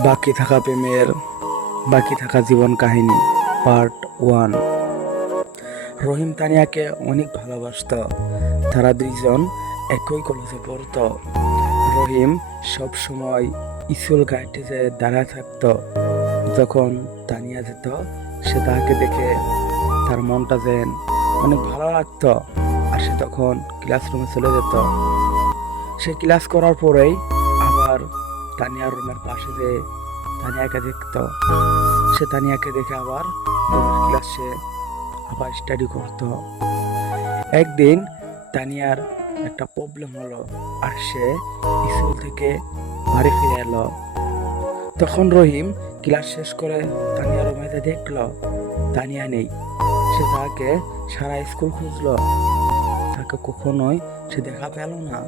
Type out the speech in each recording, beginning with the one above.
বাকি থাকা প্রেমের বাকি থাকা জীবন কাহিনী পার্ট 1। রহিম তানিয়াকে অনেক ভালোবাসতো। তারা দুইজন একই কলেজে পড়তো। রহিম সব সময় স্কুল গাইডে যে দাঁড়ায় থাকতো। যখন তানিয়া যেত, সে তাকে দেখে তার মনটা যেন অনেক ভালো লাগতো। আর সে তখন ক্লাসরুমে চলে যেত। সে ক্লাস করার পরেই আবার তানিয়ার রুমের পাশে যে তানিয়াকে দেখতো, সে তানিয়াকে দেখে আবার পরের ক্লাসে আবার স্টাডি করতো। একদিন তানিয়ার একটা প্রবলেম হলো, আর সে স্কুল থেকে বাড়ি ফিরে এলো। তখন রহিম ক্লাস শেষ করে তানিয়ার রুমেতে দেখলো তানিয়া নেই। সে তাকে সারা স্কুল খুঁজলো, তাকে কখনোই সে দেখা পেল না।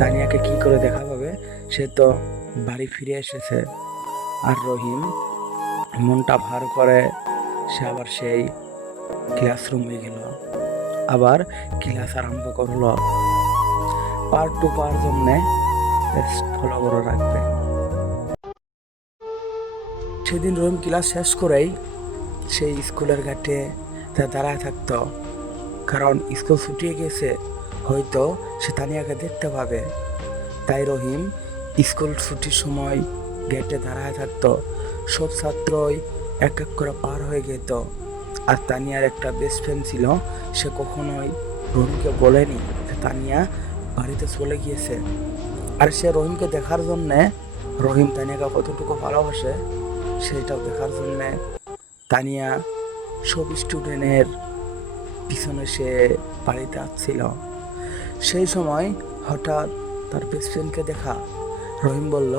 তানিয়াকে কি করে দেখা পাবে, সে তো বাড়ি ফিরে এসেছে। আর রহিম মনটা ভার করে সে আবার সেই ক্লাসরুমে গেল, আবার ক্লাস আরম্ভ করলো। পার্ট 2 পাওয়ার জন্য ফলো করে রাখবে। সেদিন রহিম ক্লাস শেষ করেই সেই স্কুলের ঘাটে দাঁড়ায় থাকতো, কারণ স্কুল ছুটিয়ে গেছে, হয়তো সে তানিয়াকে দেখতে পাবে। তাই রহিম স্কুল ছুটির সময় গেটে দাঁড়ায় থাকতো। সব ছাত্রই এক এক করে পার হয়ে যেত। আর তানিয়ার একটা বেস্ট ফ্রেন্ড ছিল, সে কখনোই রহিমকে বলেনি যে তানিয়া বাড়িতে চলে গিয়েছে। আর সে রহিমকে দেখার জন্যে, রহিম তানিয়াকে কতটুকু ভালোবাসে সেটাও দেখার জন্যে তানিয়া সব স্টুডেন্টের পিছনে সে বাড়িতে আসছিল। সেই সময় হঠাৎ তার বেস্ট ফ্রেন্ডকে দেখা। রহিম বলল,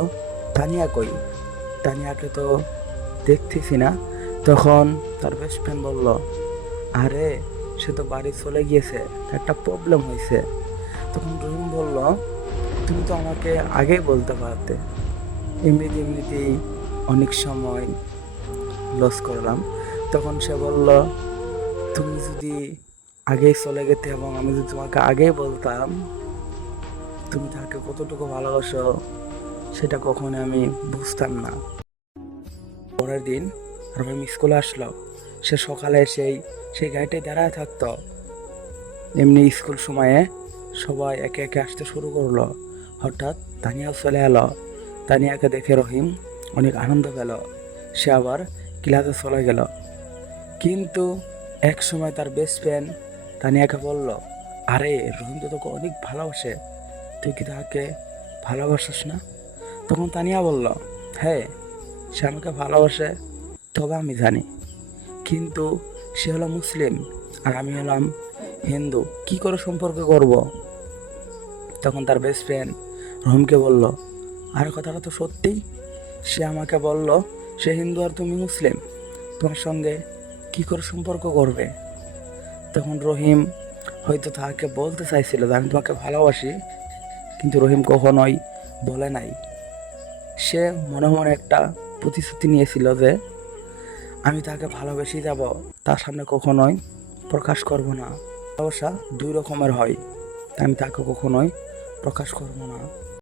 তানিয়া কই? তানিয়াকে তো দেখতেছি না। তখন তার বেস্ট ফ্রেন্ড বলল, আরে সে তো বাড়ি চলে গিয়েছে, একটা প্রবলেম হয়েছে। তখন রহিম বলল, তুমি তো আমাকে আগেই বলতে পারতে, এমনিতেই অনেক সময় লস করলাম। তখন সে বলল, তুমি যদি আগেই চলে যেতে এবং আমি যদি তোমাকে আগেই বলতাম তুমি তাকে কতটুকু ভালোবাসো, সেটা কখনো আমি বুঝতাম না। পরের দিন রহিম স্কুলে আসলো। সে সকালে সেই গাড়িতে দাঁড়ায় থাকতো। এমনি স্কুল সময়ে সবাই একে একে আসতে শুরু করলো। হঠাৎ তানিয়াও চলে এলো। তানিয়াকে দেখে রহিম অনেক আনন্দ পেল। সে আবার ক্লাসে চলে গেল। কিন্তু এক সময় তার বেস্ট ফ্রেন্ড তানিয়াকে বলল, আরে রহিম তো তোকে অনেক ভালোবাসে, তুই কি তাকে ভালোবাসিস না? তখন তানিয়া বলল, হ্যাঁ, সে আমাকে ভালোবাসে, তবে আমি জানি, কিন্তু সে হলো মুসলিম আর আমি হলাম হিন্দু, কি করে সম্পর্ক করব? তখন তার বেস্ট ফ্রেন্ড রহিমকে বলল, আর কথাটা তো সত্যি, সে আমাকে বলল সে হিন্দু আর তুমি মুসলিম, তোমার সঙ্গে কি করে সম্পর্ক করবে? তখন রহিম হয়তো তাকে বলতে চাইছিল যে আমি তোমাকে ভালোবাসি, কিন্তু রহিম কখনোই বলে নাই। সে মনে মনে একটা প্রতিশ্রুতি নিয়েছিল যে আমি তাকে ভালোবেসে যাব, তার সামনে কখনোই প্রকাশ করব না। ভালোবাসা দুই রকমের হয়, আমি তাকে কখনোই প্রকাশ করব না।